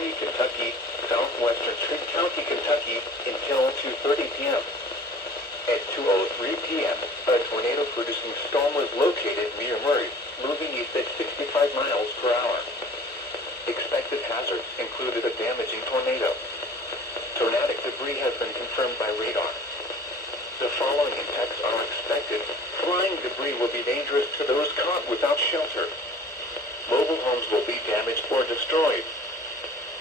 County, Kentucky, southwestern Trigg County, Kentucky, until 2:30 p.m. At 2:03 p.m., a tornado-producing storm was located near Murray, moving east at 65 miles per hour. Expected hazards included a damaging tornado. Tornadic debris has been confirmed by radar. The following impacts are expected. Flying debris will be dangerous to those caught without shelter. Mobile homes will be damaged or destroyed.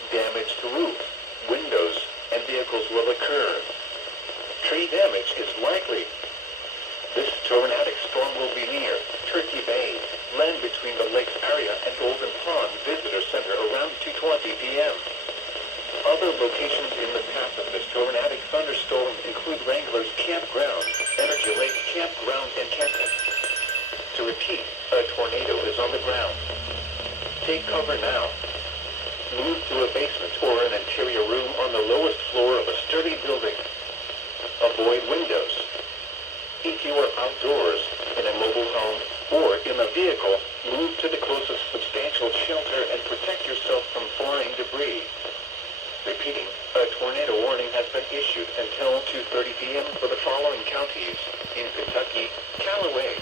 Damage to roofs, windows, and vehicles will occur. Tree damage is likely. This tornadic storm will be near Turkey Bay, land between the lakes area and Golden Pond Visitor Center around 2:20 p.m. Other locations in the path of this tornadic thunderstorm include Wrangler's Campground, Energy Lake Campground, and Canton. To repeat, a tornado is on the ground. Take cover now. Move to a basement or an interior room on the lowest floor of a sturdy building. Avoid windows. If you are outdoors, in a mobile home, or in a vehicle, move to the closest substantial shelter and protect yourself from flying debris. Repeating, a tornado warning has been issued until 2:30 p.m. for the following counties: in Kentucky, Callaway,